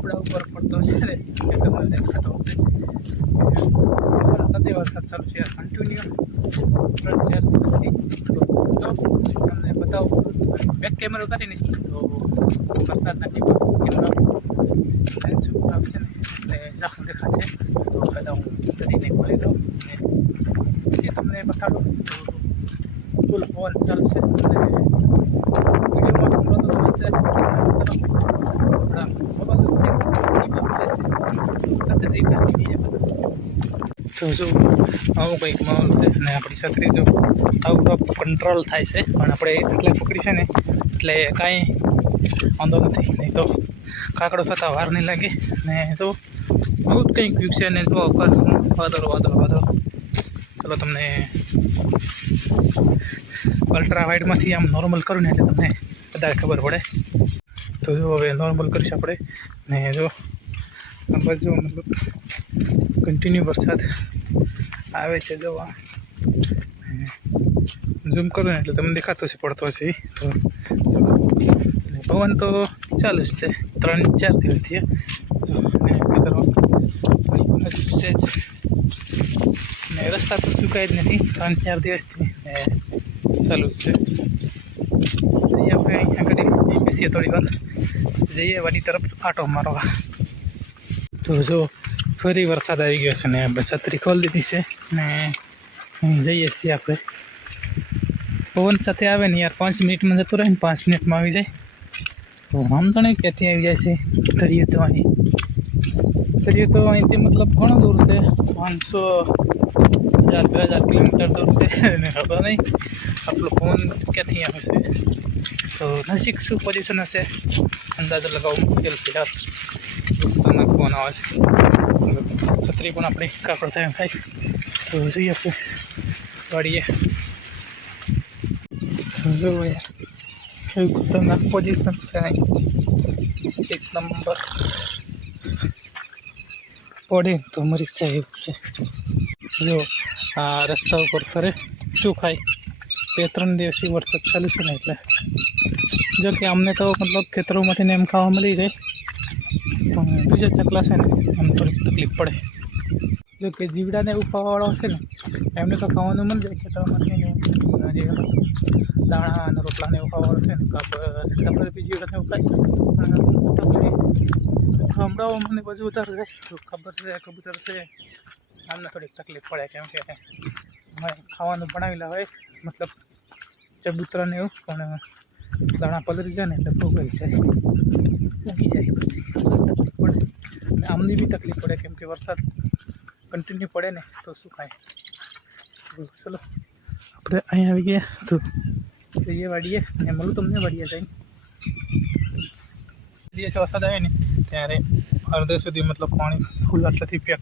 કપડા ઉપર પડતો છે ને, એ તમને દેખાતો હશે. સાથે વરસાદ ચાલુ છે કન્ટિન્યુ તો તમને બતાવું. બેક કેમેરો કરીને તો વરસાદના ટીપા કેમેરા લેન્સ આવશે ને, એટલે જખમ દેખાશે. તો કદાચ હું કરીને ખોલી દઉં ને. પછી તમને બતાડું. તો ફૂલ ફોન ચાલુ છે. અને વિડીયોમાં સંભળાતો હશે આપણા મોબાઈલ સાથે રીતે તો જો, આવું કંઈક માહોલ છે અને આપણી છત્રી જો આવું કંટ્રોલ થાય છે. પણ આપણે એટલે પકડી છે ને, એટલે કાંઈ વાંધો નથી. નહીં તો કાકડો થતાં વાર નહીં લાગે. ને તો આવું જ કંઈક વ્યૂ છે ને, જો આકાશ વાદળો વાદળો વાદળો. ચલો તમને અલ્ટ્રા વાઇડમાંથી આમ નોર્મલ કરું ને એટલે તમને વધારે ખબર પડે. તો જો હવે નોર્મલ કરીશ આપણે. ને જો, આ બાજુ મતલબ કન્ટિન્યુ વરસાદ આવે છે જોવા. ઝૂમ કરો ને એટલે તમને દેખાતો છે પડતો હશે તો પવન તો ચાલુ જ છે. ત્રણ, ચાર દિવસથી ને રસ્તા તો સુકાય જ નથી. ત્રણ, ચાર દિવસથી ચાલુ જ છે. જઈએ અહીંયા કરી બેસીએ થોડી વાર. જઈએ વાડી તરફ. આટો મારવા. તો જો ફરી વરસાદ આવી ગયો છે ને છત્રી ખોલી દીધી છે ને જઈએ છીએ આપણે. પવન સાથે આવે ને યાર પાંચ મિનિટમાં જતું રહે ને પાંચ મિનિટમાં આવી જાય. તો આમ તો નહીં ક્યાંથી આવી જાય છે? તરીએ તો અહીં. તરીએ તો અહીંથી મતલબ ઘણું દૂર છે. પાંચસો હજાર, બે હજાર કિલોમીટર દૂર છે. ને ખબર નહીં આપણો પવન ક્યાંથી આવે છે તો નજીક શું પોઝિશન હશે? અંદાજો લગાવવો મુશ્કેલ છે યાર. ખતરનાક ફોન આવે છે. છત્રી પણ આપણી કાપડ થાય એમ થાય. તો જોઈએ આપણે વાળીએ. જોવો યાર કેવી ખતરનાક પોઝિશન છે અહીં? એક નંબર. પડે તો મરી જાય એવું છે. જો, આ રસ્તા ઉપર ફરે. શું ખાય? બે ત્રણ દિવસથી વરસાદ ચાલુ છે ને એટલે. જો કે અમને તો મતલબ ખેતરોમાંથી ને એમ ખાવા મળી જાય. પણ બીજા ચકલા છે ને અમને થોડીક તકલીફ પડે. જો કે જીવડાને એવું ખાવાવાળો હશે ને, એમને તો ખાવાનું મન જાય ખેતરમાંથી તમે એમ જે દાણા અને રોટલાને એવું ખાવાવાળો છે ને કાપડ કાપડ બીજી વખત એવું ખાય હમણાં મને બધું છે ખબર છે, કબૂતર છે અમને થોડીક તકલીફ પડે, કેમ કે ખાવાનું બનાવેલા હોય, મતલબ ચબૂતરાને એવું, પણ દાણા પલરી જાય ને એટલે ભોગાઈ જાય. ઉગી જાય પડે. આમની બી તકલીફ પડે, કેમ કે વરસાદ કન્ટિન્યુ પડે ને તો શું તો ચલો. આપણે અહીં આવી ગયા. તો જઈએ વાડીએ. અને મળું તમને વાડીએ જઈને. દિવસે વરસાદ આવે ને, ત્યારે અડધે સુધી મતલબ પાણી ફૂલ આટલાથી પેક.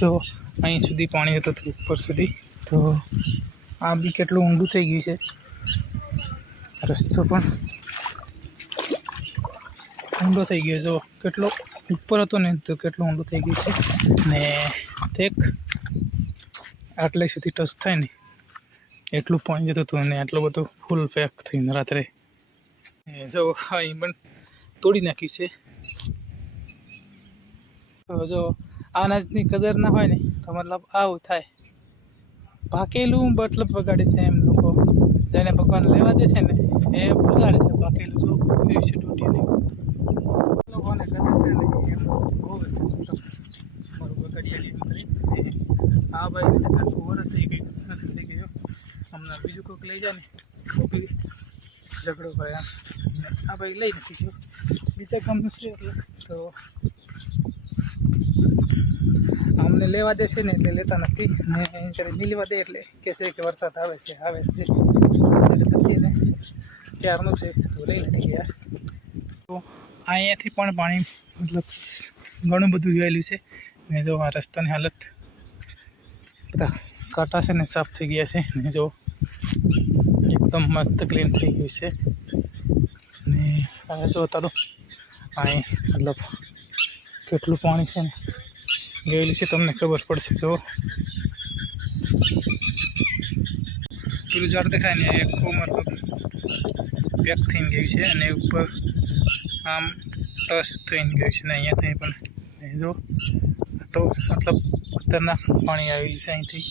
જો, અહીં સુધી પાણી હતું ઉપર સુધી. તો આ બી કેટલું ઊંડું થઈ ગયું છે. રસ્તો પણ ઊંડો થઈ ગયો જો, કેટલો ઉપર હતો ને, તો કેટલું ઊંડું થઈ ગયું છે. ને એક આટલે સુધી ટચ થાય ને, એટલું પાણી જતું હતું અને આટલું બધું ફૂલ પેક થઈને રાત્રે. જો જો એ પણ તોડી નાખ્યું છે. જો અનાજની કદર ના હોય ને, તો મતલબ આવું થાય. પાકેલું મતલબ બગાડે છે એમ લોકો. જેને ભગવાન લેવા દે છે ને, એ બગાડે છે પાકેલું જો. એવી છે તૂટીને. લોકોને કદર છે ને એમ બહુ હશે મારું બગાડિયાની અંદર આ ભાઈ, આખું વરસ થઈ ગયું. નથી થઈ ગયું. હમણાં બીજું કોઈક લઈ જાય ને તો ઝઘડો ભાઈ આમ આ ભાઈ, લઈ નથી ગયો બીજા ગામનું છે તો અમને લેવા દે છે ને એટલે લેતા નથી. ને જ્યારે નહીં લેવા દે એટલે કહે છે કે વરસાદ આવે છે આવે છે. એટલે ને. ક્યારનું છે. તો લઈ નથી ગયા. તો અહીંયાથી પણ પાણી મતલબ ઘણું બધું જોયેલું છે. ને જો આ રસ્તાની હાલત બધા કાંટા છે ને સાફ થઈ ગયા છે. ને જો એકદમ મસ્ત ક્લીન થઈ ગયું છે. ને આ જો તારું અહીં મતલબ કેટલું પાણી છે ને? ગયેલી છે તમને ખબર પડશે જો પેલું ઝાડ દેખાય ને એ ખૂબ મતલબ પેક થઈને ગયું છે અને ઉપર આમ ટચ થઈને ગયું છે ને અહીંયાથી પણ જો તો મતલબ ખતરનાક પાણી આવેલું છે અહીંથી.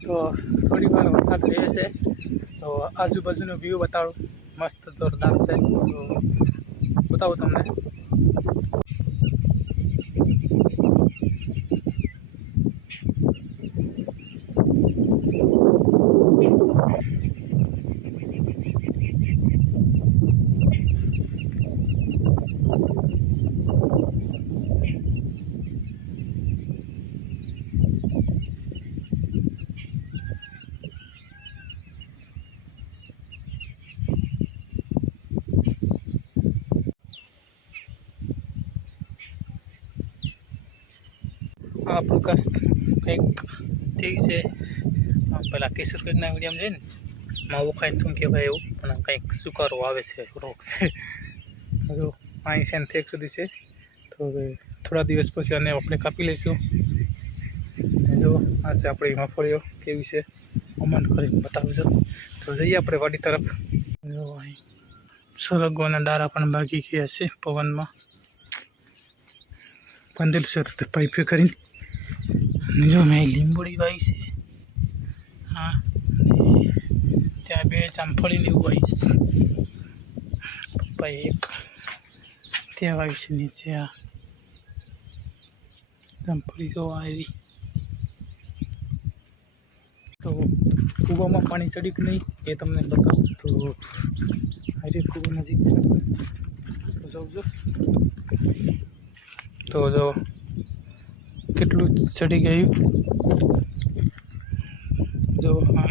તો થોડી વાર વરસાદ રહે છે. તો આજુબાજુનો વ્યૂ બતાવો. મસ્ત જોરદાર છે. તો બતાવું તમને. આપણું કસ કંઈક થઈ છે. પહેલાં પેલા કિશોર કંઈકના વીડિયો છે ને માવું ખાઈને શું કહેવાય એવું, પણ કંઈક સુકારો આવે છે, રોગ છે. જો અહીં છે ઠેક સુધી છે. તો હવે થોડા દિવસ પછી આને આપણે કાપી લઈશું. જો, આ છે આપણી મગફળીઓ કેવી છે? અમન કરીને બતાવજો. તો જઈએ આપણે વાડી તરફ. જો, અહીં સરગવાના ડારા પણ ભાગી ગયા છે પવનમાં. પંદરસો રૂપિયા પાઇપે કરીને જો મેં લીંબોડી વાવી છે. હા. ત્યાં બે જામફળીને લેવું વાવી છે. પપ્પા એક ત્યાં વાવી છે નીચે આ જામફળી જો આવી. તો કૂવામાં પાણી ચડી કે નહીં એ તમને બતાવું. તો આજે ખૂબ નજીક છે. તો તો જો. કેટલું ચડી ગયું? જો, હા.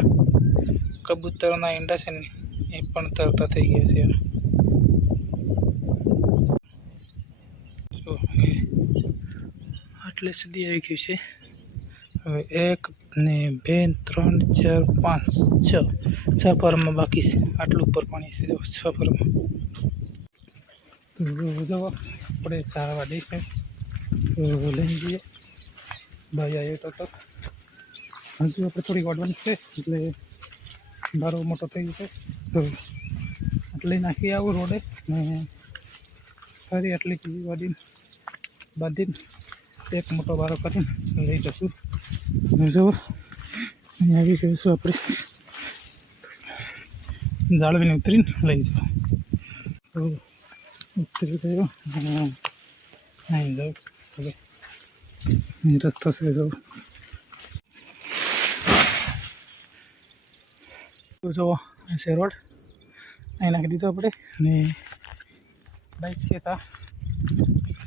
કબૂતરોના ઈંડા છે ને, એ પણ તરતા થઈ ગયા છે. આટલે સુધી આવી ગયું છે. હવે એક ને બે, ત્રણ, ચાર, પાંચ, છ. છ ફરમાં બાકી છે. આટલું ઉપર પાણી છે. છ ફરમાં જો જો આપણે ચાર દઈશું લઈ જઈએ ભાઈ આવ્યો તો તો હજુ આપણે થોડી વાડવાની છે, એટલે બારો મોટો થઈ જશે તો એટલે નાખી આવું રોડે ને ફરી આટલી ટીવી વાડીને બાંધીને એક મોટો બારો કરીને લઈ જશું. જો, અહીંયા આવી જઈશું આપણે. જાળવીને ઉતરીને લઈ જાઓ. તો ઉતરી ગયો અહીં જાઉં હવે અહીં રસ્તો છે જો જો છે રોડ. અહીં નાખી દીધો આપણે અને બાઇક છે તા.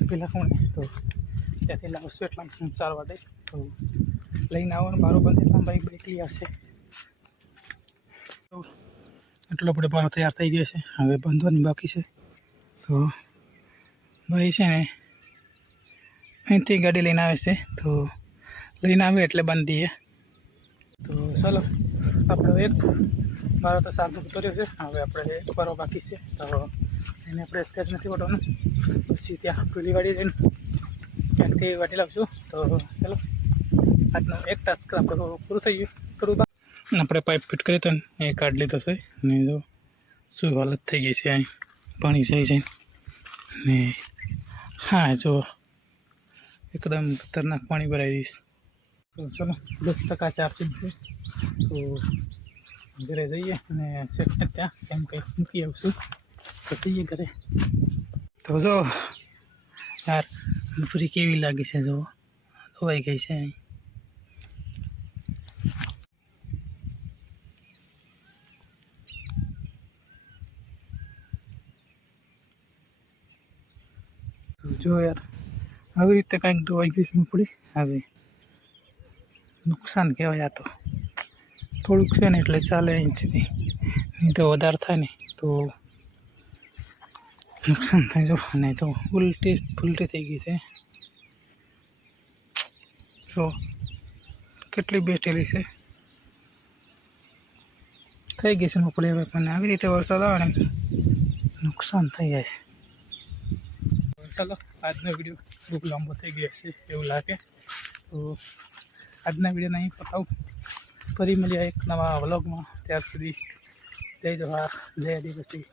પેલા કોણે તો ત્યાંથી લાવશું એટલા ચાર વાગે તો લઈને આવવાનું બારો બંધ એટલા બાઇક બાઇક લઈ આવશે. એટલો આપણે બારો તૈયાર થઈ ગયો છે. હવે બંધવાની બાકી છે. તો ભાઈ છે ને અહીંથી ગાડી લઈને આવે છે. તો લઈને આવે એટલે બંધ દઈએ તો ચાલો, આપણો એક મારો તો સાત કર્યો છે. હવે આપણે એક બારો બાકી છે. તો એને આપણે અત્યારે નથી વટવાનું પછી ત્યાં પેલી વાડી લઈને ક્યાંકથી વાટી લાવશું. તો ચાલો, આજનો એક ટાસ્ક આપણું પૂરું થઈ ગયું. થોડું આપણે પાઇપ ફિટ કરી ને, એ કાઢ લીધો છે. ને જો, શું હાલત થઈ ગઈ છે અહીં. પાણી જાય છે. ને હા, જો એકદમ ખતરનાક પાણી ભરાઈ દઈશ તો ચલો, દસ ટકા ચાર્જિંગ છે. તો ઘરે જઈએ અને સેટને ત્યાં એમ કંઈક મૂકી આવશું. તો જઈએ ઘરે. તો જો, યાર મફરી કેવી લાગી છે જો? ધોવાઈ ગઈ છે જો યાર આવી રીતે કાંઈક ધોવાઈ ગઈ છે મગફળી આવી નુકસાન કહેવાય આ તો. થોડુંક છે ને એટલે ચાલે અહીંથી નહીં તો વધારે થાય ને તો નુકસાન થાય જો. નહીં તો ઉલટી, ફૂલટી થઈ ગઈ છે. જો, કેટલી બેઠેલી છે. થઈ ગઈ છે મગફળી હવે. પણ આવી રીતે વરસાદ આવે ને નુકસાન થઈ જાય છે. ચાલો, આજનો વીડિયો બહુ લાંબો થઈ ગયો છે એવું લાગે. તો આજના વિડીયોને અહીં પતાવું. ફરી મળ્યા એક નવા વ્લોગમાં ત્યાર સુધી જય જવાહર, જય આદિવાસી.